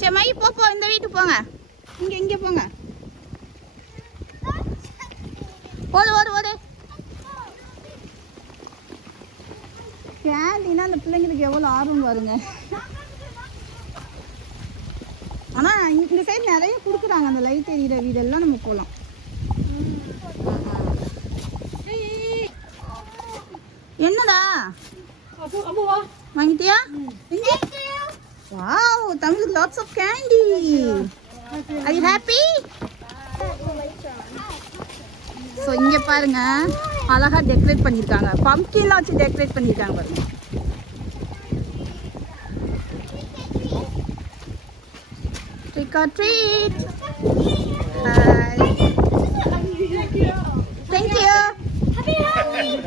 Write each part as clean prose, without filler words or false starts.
சரி மை போ இந்த வீட்டுக்கு போங்க. இங்கே போங்க. ஓடு. கேண்டீனா அந்த பிள்ளைங்களுக்கு எவ்வளோ ஆர்வம் பாருங்க. ஆனால் இந்த சைடு நிறைய கொடுக்குறாங்க. அந்த லைட் எரியிற வீடெல்லாம் நம்ம போகலாம். என்னடா வாங்கிட்டியா? வாவ், தமிழுக்கு lots of candy. Are you happy? So இங்கே பாருங்க, அழகாக டெக்கரேட் பண்ணியிருக்காங்க. பம்ப்கின்லாம் வச்சு டெக்கரேட் பண்ணியிருக்காங்க பாருங்க. Trick or treat. Hi. Thank you. Happy Halloween.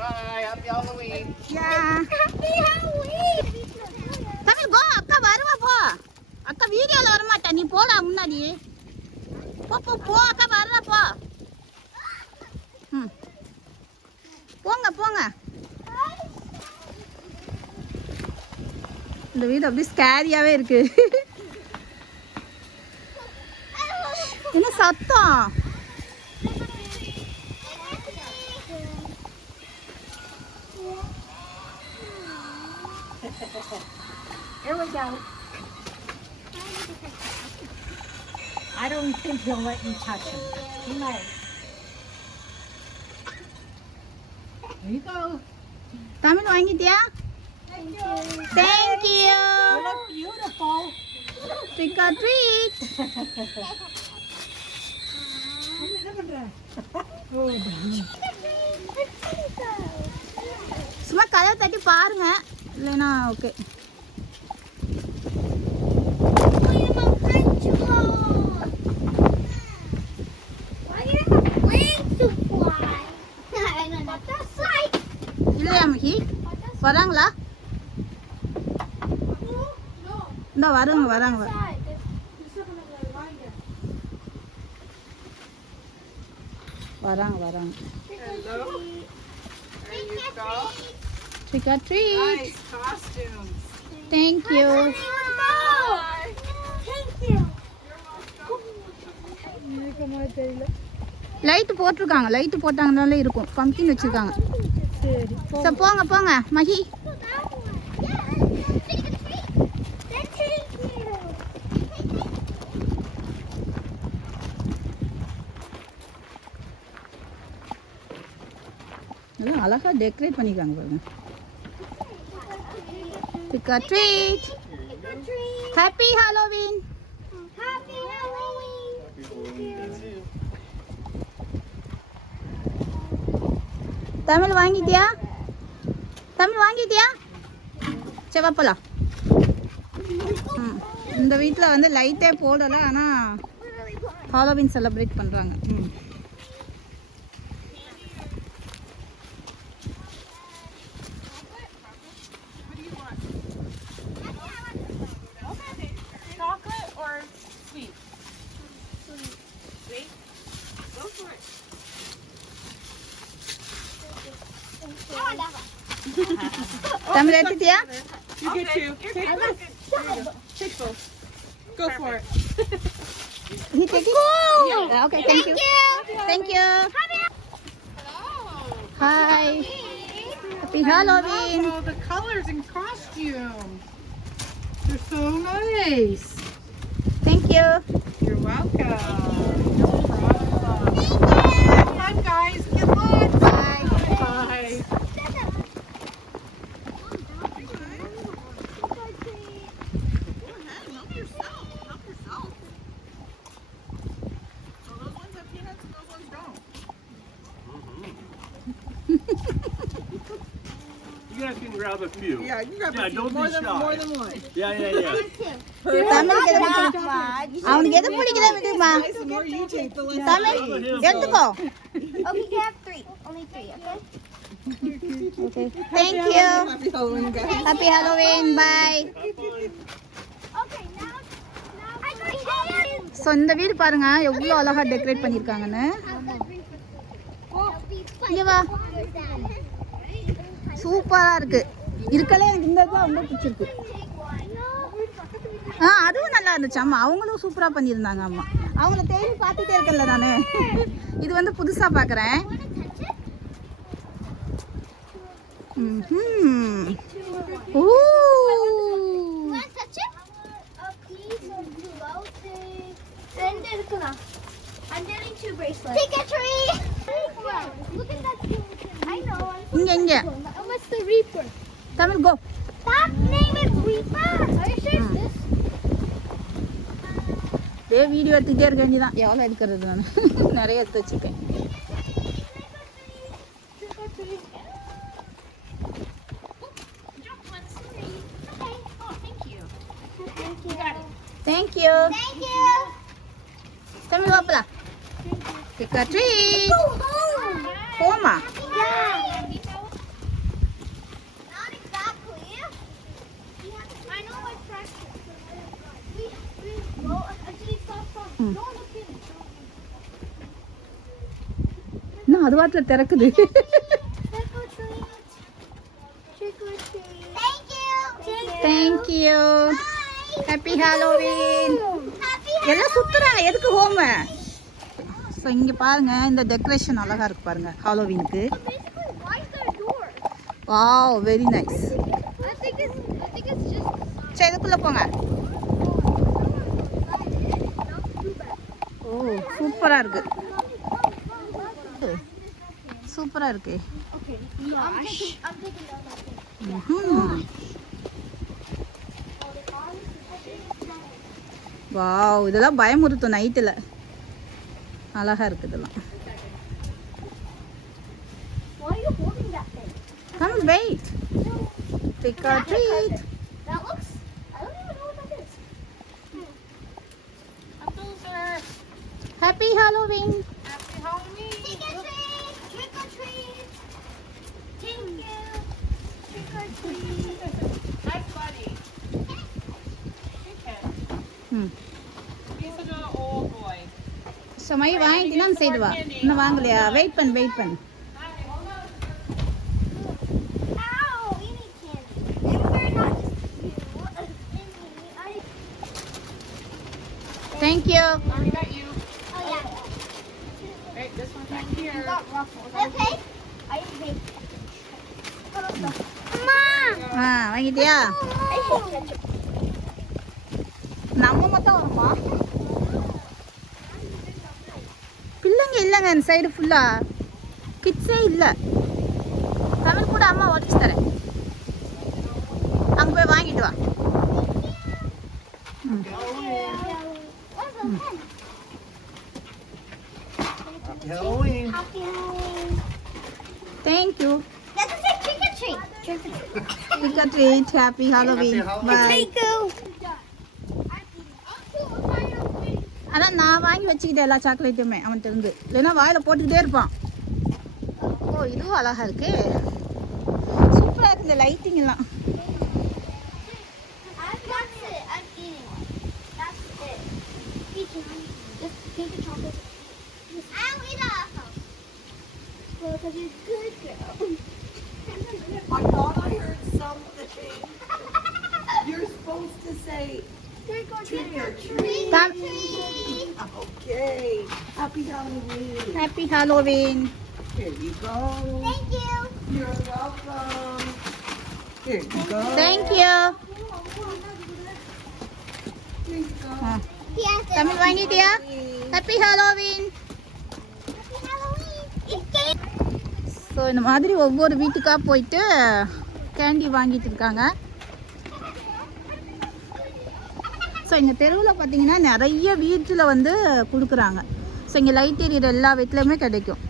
Bye. Happy Halloween. Yeah. Happy Halloween. Tamil போ, அக்கா வருவா போ. அக்கா வீடியோல வர மாட்டா, நீ போடா முன்னாடி. போ அக்கா வர்றா போ. போங்க. இந்த வீடு அப்படியே ஸ்கேரியாவே இருக்கு. என்ன சத்தம்? Here we go. I don't think he'll let you touch him. He might. There you go. Tamil வாங்கிட்டியா? Thank you. You look beautiful. Trick or treat. சும்மா கதை தட்டி பாருங்க, இல்லைன்னா ஓகே. இல்லையா மகி? வராங்களா? இந்த வராங்க. வராங்க. Hello. There you go. Trick or treat. Nice costumes. Thank you. Light போட்டிருக்காங்க. லைட் போட்டாங்கனாலே இருக்கும். பம்ப்கின் வச்சிருக்காங்க. சரி போங்க மகி. எல்லாம் அழகா டெக்கரேட் பண்ணிருக்காங்க பாருங்க. Trick or treat. Happy Halloween. Happy Halloween. Tamil வாங்கிட்டியா? சரி போலாம். இந்த வீட்டில் வந்து லைட்டே போடலை, ஆனால் ஹாலோவின் செலிப்ரேட் பண்ணுறாங்க. Chocolate or sweet? Sweet. Go for it. Tamil எடுத்துட்டியா? You get two. Take both. Go for it. He take it? Yeah, okay, thank you. Thank you. Hi. Happy Halloween. Oh, the colors and costumes. They're so nice. Thank you. You're welcome. No problem. Have fun, guys. Get lots. Bye. Bye. You guys can grab a few. Yeah, you grab Yeah, a few. don't be shy. More than one. Yeah. தமிழுக்கு எது பிடிக்குமா? அவனுக்கு எது பிடிக்குதோ விடுமா. The more you take, the less. Tamil எடுத்துக்கோ. Okay, you can have 3. Only 3, okay? Okay. Thank you. Happy Halloween, guys. Happy Halloween. Bye. Okay, now I got it. So இந்த வீடு பாருங்க எவ்வளோ அழகாக டெக்கரேட் பண்ணியிருக்காங்கன்னு. இங்கே வா, சூப்பராக இருக்கு. இருக்கலே எனக்கு இந்த தான் ரொம்ப பிடிச்சிருக்கு. அதுவும் நல்லா இருந்துச்சு. அம்மா அவங்களும் சூப்பராக பண்ணியிருந்தாங்க. அம்மா அவங்கள தேடி பார்த்துட்டே இருக்கல நான். இது வந்து புதுசாக பார்க்குறேன். ஓ I'm getting 2 bracelets. Pick a tree! Look at that. I know. இங்க What's the Reaper? Tamil go. That name is Reaper. Are you sure it's this? Video எடுத்துக்கிட்டே இருக்க வேண்டியதான். எவ்வளோ எடுக்கிறது நான் நிறைய எடுத்து வச்சுருக்கேன். Trick or treat. Thank you. Thank you. Tamil வாப்பலா. Trick or treat. Go home. போமா. Yeah. Not exactly. I know my practice. Actually, stop. No, look in. இன்னும் அது வாட்டில் திறக்குது. Trick or treat. Trick or treat. Thank you. Thank you. Happy Halloween. எல்லாம் சுத்துறாங்க. எதுக்கு home? So இங்கே பாருங்க, இந்த டெக்கரேஷன் அழகா இருக்கு பாருங்க ஹாலோவீனுக்கு. Basically, why is there a door? Wow, very nice. I think it's just சரி, இதுக்குள்ள போங்க. not too bad. ஓ, சூப்பரா இருக்கு. சூப்பரா இருக்கு. Okay. I'm taking down that thing. Wow, இதெல்லாம் பயமுறுத்தும் நைட்டில். அழகா இருக்கு இதெல்லாம். Why are you holding that thing? Come wait. Trick or treat. That looks. I don't even know what that is. Happy Halloween. Happy Halloween. Trick or treat. Trick or treat. Thank you. Trick or treat. That's funny. Okay. He's an old boy. So my வாங்கிட்டு செய்து வா. இன்னும் வாங்கலையா? வெயிட் பண்ணு. Ow! We need candy. And we're not just you. And me. Thank you. Already got you. Oh yeah. Right, this one's back here. You got ruffles. Okay. I think. Mama. வாங்கிட்டியா? I hate ketchup. நம்ம மட்டும் வருமா? பிள்ளைங்க இல்லைங்க இந்த சைடு ஃபுல்லா. கிட்ஸே இல்லை. தமிழ் கூட அம்மா உடச்சி தரேன். அங்கே போய் வாங்கிட்டு வா. Happy Halloween. Thank you. That's a trick or treat. Trick or treat. Trick or treat. Happy Halloween. Bye. you. அதான் நான் வாங்கி வச்சுக்கிட்டேன் எல்லா சாக்லேட்டுமே அவன்கிட்ட இருந்து. இல்லைன்னா வாயில் போட்டுக்கிட்டே இருப்பான். ஓ, இதுவும் அழகா இருக்கு. சூப்பராக இருக்கு இந்த லைட்டிங் எல்லாம். That's it. I'm eating one. That's it. Just take a chocolate. I'll eat a house. Well, because you're a good girl. I thought I heard something. You're supposed to say Trick or trick or treat. treat. Tam- Okay. Happy Halloween. Happy Halloween. Here you go. Thank you. You're welcome. Here you go. Thank you. Here you go. Yes. Tamil வாங்கிட்டியா? Happy Halloween. Happy Halloween. It's cake. So இந்த மாதிரி ஒவ்வொரு வீட்டுக்காக போயிட்டு கேண்டி வாங்கிட்டு இருக்காங்க. ஸோ எங்கள் தெருவில் பார்த்தீங்கன்னா நிறைய வீட்டில் வந்து கொடுக்குறாங்க. ஸோ இங்கே லைட் எரியிற எல்லா வீட்லையுமே கிடைக்கும்.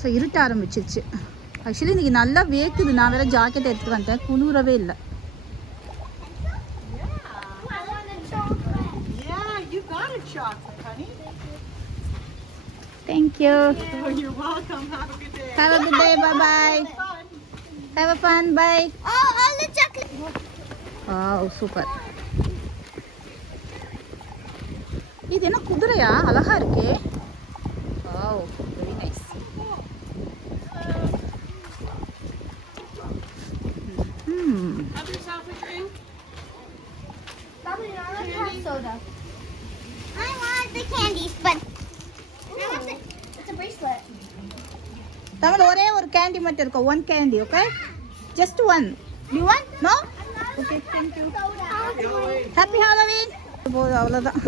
ஸோ இருட்ட ஆரம்பிச்சிருச்சு. ஆக்சுவலி இன்றைக்கி நல்லா வேக்குது. நான் வேறு ஜாக்கெட் எடுத்துகிட்டு வந்துட்டேன். குளிரவே இல்லை. I want a chocolate. Yeah, you got a chocolate, honey. Thank you. Oh, you're welcome. Have a good day. Have a good day. Bye-bye. Fun. Have a fun. Bye. Oh, all the chocolate. Wow, super. இது என்ன குதிரையா? அழகா இருக்கே. Wow, very nice. Have yourself a drink. I want to have soda. I want the candies, but I want the, it's a bracelet. Tamil ஒரே ஒரு candy மட்டும் இருக்கும். One candy, okay? Just one. You want? No? Okay, thank you. Soda. Happy Halloween. போதும், அவ்வளோதான்.